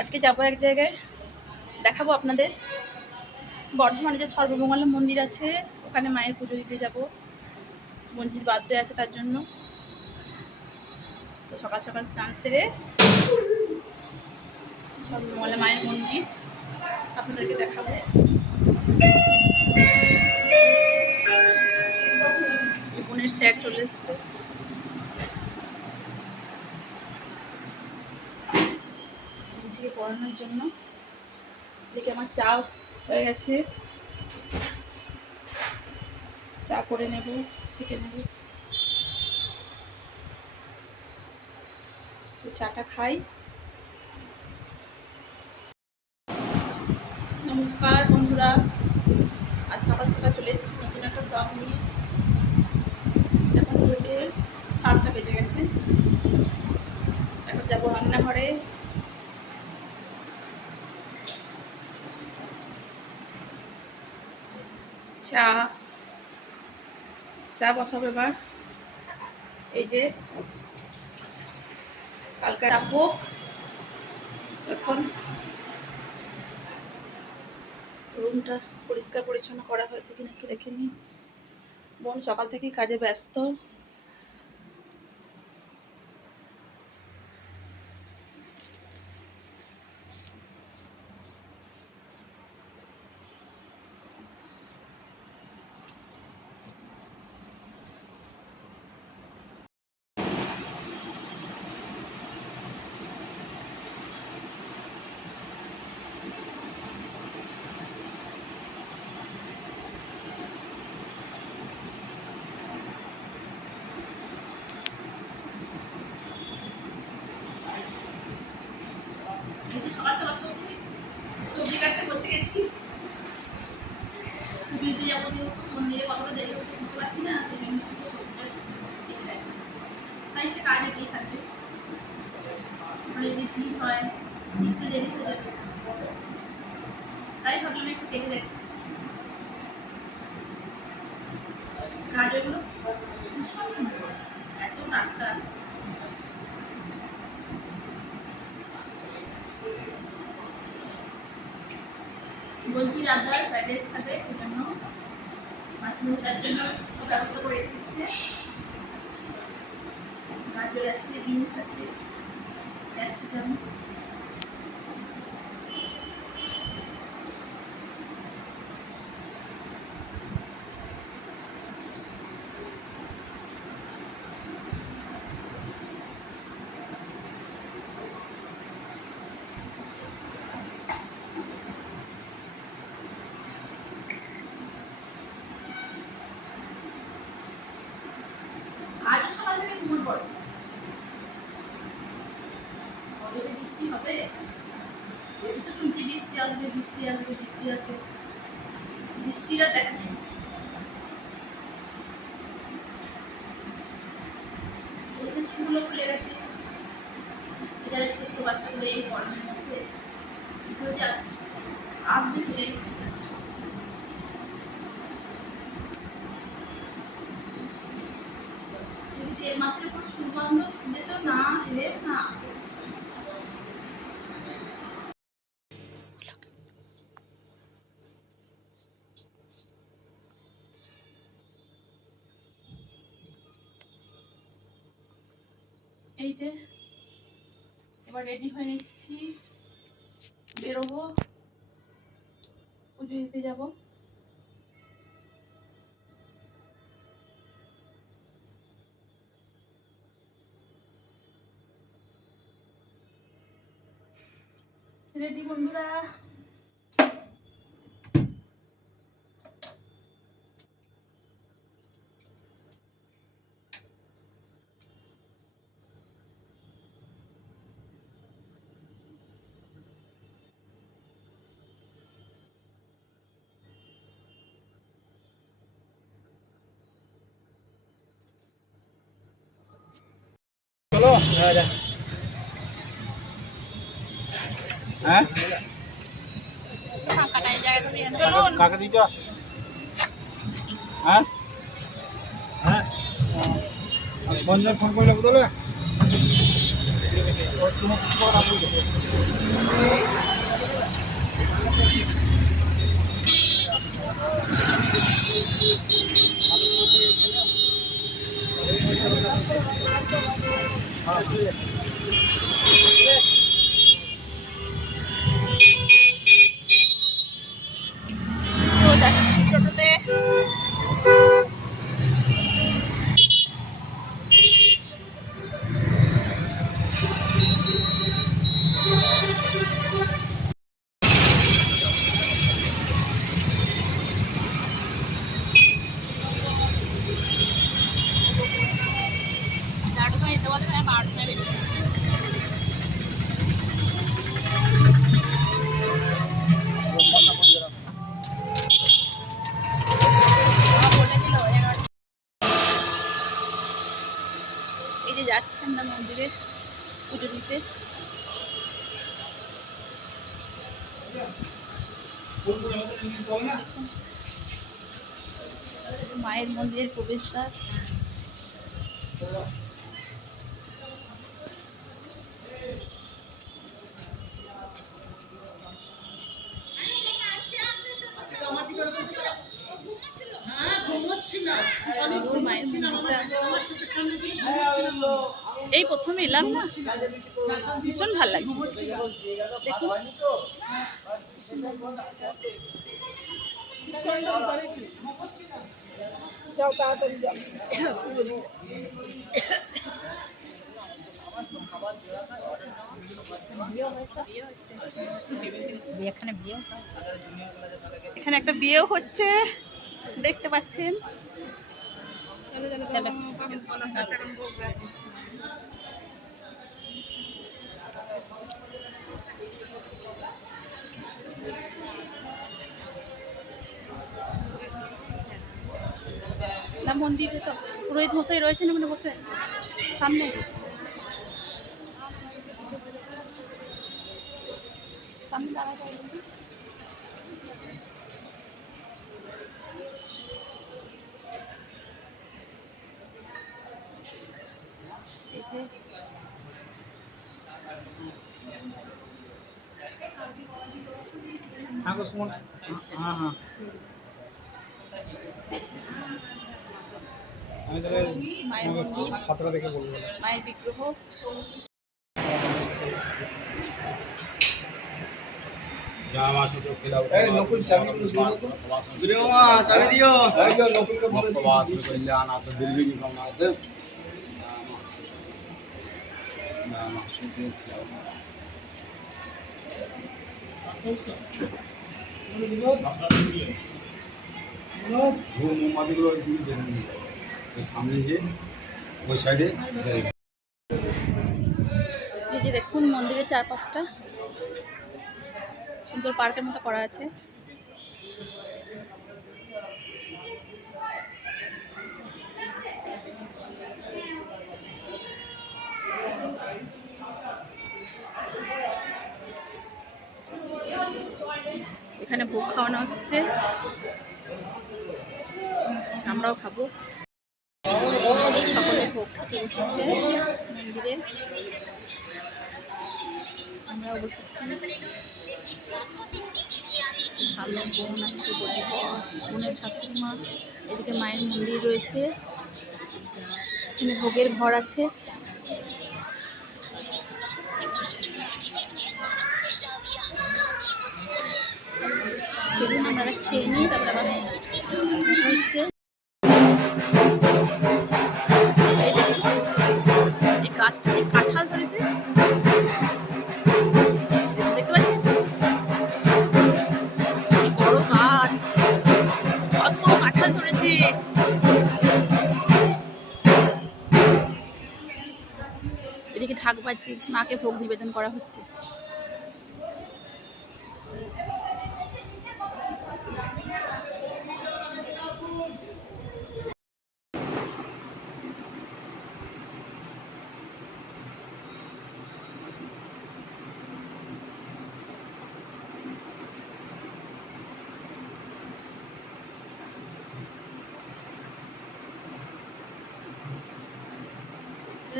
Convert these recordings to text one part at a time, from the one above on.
আজকে যাবো এক জায়গায়, দেখাবো আপনাদের। বর্ধমানে যে সর্বমঙ্গলা মন্দির আছে, ওখানে মায়ের পুজো দিতে যাব। মঞ্জির বার্থডে আছে, তার জন্য। তো সকাল সকাল স্নান সেরে সর্বমঙ্গলা মায়ের মন্দির আপনাদেরকে দেখাবো। বোনের স্যার চলে এসছে। ঝিকে পড়ানোর জন্য। এদিকে আমার চা হয়ে গেছে, চা করে নেব, ছেঁকে নেব। তো চাটা খাই। নমস্কার বন্ধুরা, আজ সকাল সকাল চলে এসেছি নতুন একটা ব্লগ নিয়ে। এখন ঘুরতে 7টা বেজে গেছে। এখন যাবো রান্নাঘরে। চা বসাবো এবার। এই যে কালকে রাখবো। এখন রুমটা পরিষ্কার পরিচ্ছন্ন করা হয়েছে কিনা একটু দেখে নিই। বোন সকাল থেকেই কাজে ব্যস্ত। সকাল সকাল সবজি কাটতে বসে গেছি। ভিডিও যাবো মন্দিরে, কতটা দেরি হচ্ছে বুঝতে পারছি না। সবজিটা কেটে রাখছি, তাই একটা কাজে গিয়ে থাকবে। যদি ঠিক হয় একটু দেরি হয়ে যাবে, তাই ভাবলাম একটু কেটে রাখি। গাজরগুলো ভীষণ সুন্দর, এত টাটকা। বলছি রান্নার ফ্রাইড রাইস খাবে, এই জন্য মাছ মশলার জন্য ব্যবস্থা করে দিচ্ছে। গাজর আছে, বিনস আছে, ক্যাপসিকাম। আজও সকাল থেকে ঘুমোর পড়ে, কবে যে বৃষ্টি হবে। এই তো শুনছি বৃষ্টি আসবে, বৃষ্টি আসবে, বৃষ্টি আসবে। বৃষ্টিটা দেখা নেই। স্কুলও খুলে গেছে, যারা ছোট বাচ্চাগুলো এই গরমের মধ্যে আসবে সেটাই। দেড় মাসের উপর স্কুল বন্ধ, স্কুলে তো না এলে না। এই যে এবার রেডি হয়ে নিচ্ছি, বেরোবো, পুজো দিতে যাবো। রেডি বন্ধুরা। চলো হ্যাঁ কাকে দিছ হ্যাঁ হ্যাঁ বন্ধুদের ফোন করলে বদলে তো যাচ্ছি টোটোতে। চারটার সময় যেতে বলে, আমি 12টার সময় বেরিয়ে যাই। এই যে যাচ্ছি আমরা মন্দিরে পুজো দিতে। মায়ের মন্দিরের প্রবেশদ্বার। মায়ের মন্দিরটা এই প্রথমে এলাম না, ভীষণ ভালো লাগছে। দেখুন যাও তাড়াতাড়ি যাও। এখানে একটা বিয়েও হচ্ছে, দেখতে পাচ্ছেন। না মন্দিরে তো পুরোহিত মশাই রয়েছেন ওখানে বসে সামনে। সামনে দাঁড়াতে হবে। এই যে हाँ को सुन हाँ हाँ আমি তাহলে মায়ের মন্দির, খাতরা দেখে বলবো। মায়ের বিগ্রহ। এই নকুল চাবি দিও মা, চাবি দিও। এই যে নকুলকে বলে সামনে যে ওই সাইডে এই যে দেখুন মন্দিরের চারপাশটা সুন্দর পার্কের মতো করা আছে। এখানে ভোগ খাওয়ানো হচ্ছে, আমরাও খাবো। সকলে ভোগ খেতে বসেছে মন্দিরে, আমরাও বসেছি। সামনে বোন আছে, বোনের শাশুড়ি মা, এদিকে মায়ের মন্দির রয়েছে, এখানে ভোগের ঘর আছে। সেদিন আমরা খেয়ে নিই, তারপরে আবার হচ্ছে এই গাছটাতে কাঁঠাল ধরেছে, দেখতে পাচ্ছেন কি বড় গাছ, কত কাঁঠাল ধরেছে। এদিকে ঢাক বাজছে, মাকে ভোগ নিবেদন করা হচ্ছে।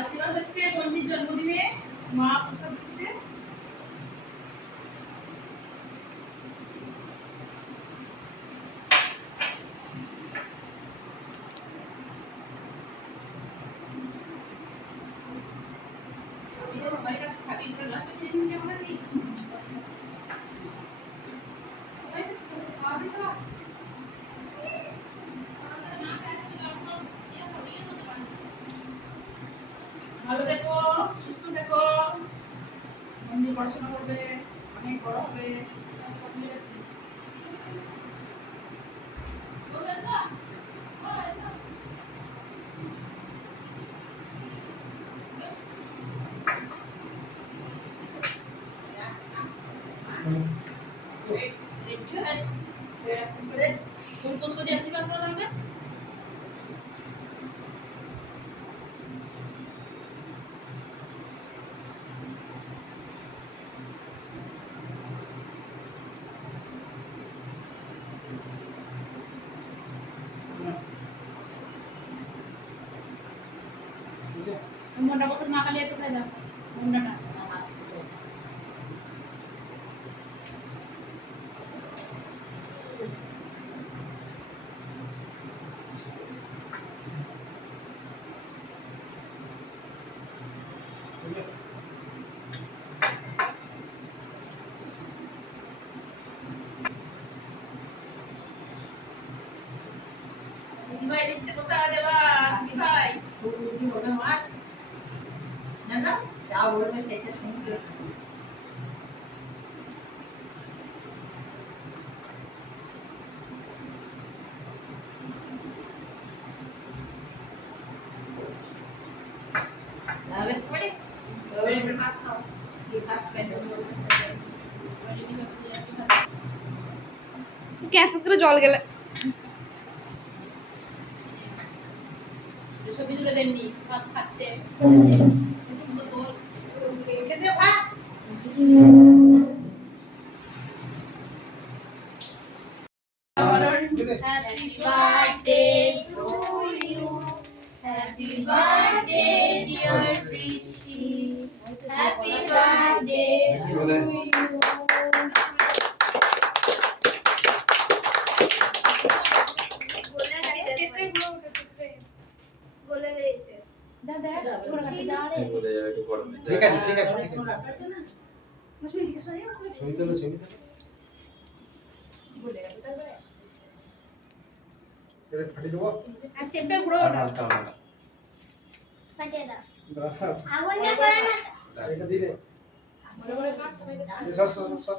আশীর্বাদ হচ্ছে বন্ধুর জন্মদিনে, মা প্রসাদ দিচ্ছে। ভালো থেকো, সুস্থ থেকো, মন দিয়ে পড়াশোনা করবে, অনেক বড় হবে। আশীর্বাদ করে দাও। মুন্ডা বছর মা কালী একটু খাই দাও মুন্ডাটা। ভাই নিচে বসা দেবা ভাই না যা বলবে সেটা শুনবে। করে জল গেলে ছবি তুলে দেননি ভাত খাচ্ছে খেতে ভাত। Happy birthday to you. Happy birthday dear Prishti. Happy birthday to you. ঠিক আছে ঠিক আছে ঠিক আছে ছবি তোলো ছবি তোলো এটা ফাটি দেবো আর চেপে ঘুরো ওটা ফাটিয়ে দাও রাস্তা আগুন না করে না এটা দিলে বলে বলে কাট সবাই সব সব সব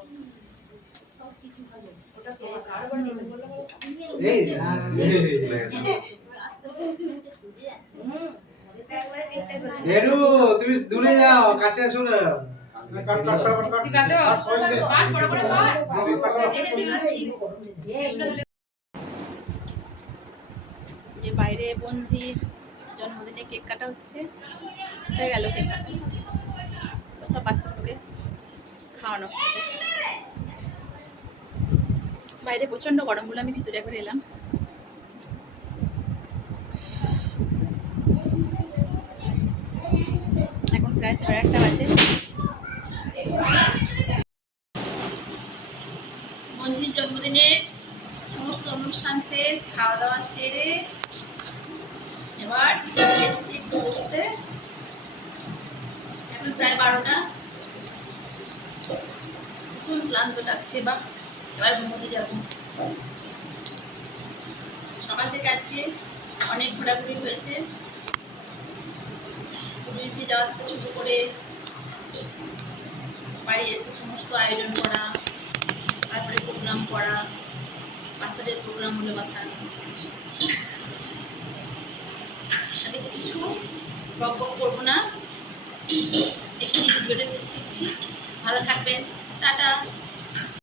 সব কিছু ভালো ওটা তো কারবার নিতে বললে এই নেড়ু তুমি দূরে যাও কাছে এসো না কাট কাট কাট কাট কাটো সবাই দে কাট বড় করে কাট যে বাইরে বঞ্জির জন্মদিনে কেক কাটা হচ্ছে হয়ে গেল কেক কাটা সব বাচ্চাগুলোকে খাওয়ানো হচ্ছে বাইরে প্রচন্ড গরম বলে আমি ভিতরে একবার এলাম এখন প্রায় 8:30 বাজে বঞ্জির জন্মদিনে সমস্ত অনুষ্ঠান শেষ খাওয়া দাওয়া সেরে এবার এসছি একটু বসতে এখন প্রায় 12টা ভীষণ ক্লান্ত লাগছে বা এবার ঘুমোতে যাবো সকাল থেকে আজকে অনেক ঘোরাঘুরি হয়েছে পুরীতে যাওয়া থেকে শুরু করে বাড়ি এসে সমস্ত আয়োজন করা তারপরে প্রোগ্রাম করা বাচ্চাদের প্রোগ্রাম হলো কথা বেশি কিছু বক করবো না এখানে ভিডিওটা শেষ করছি ভালো থাকবেন টাটা।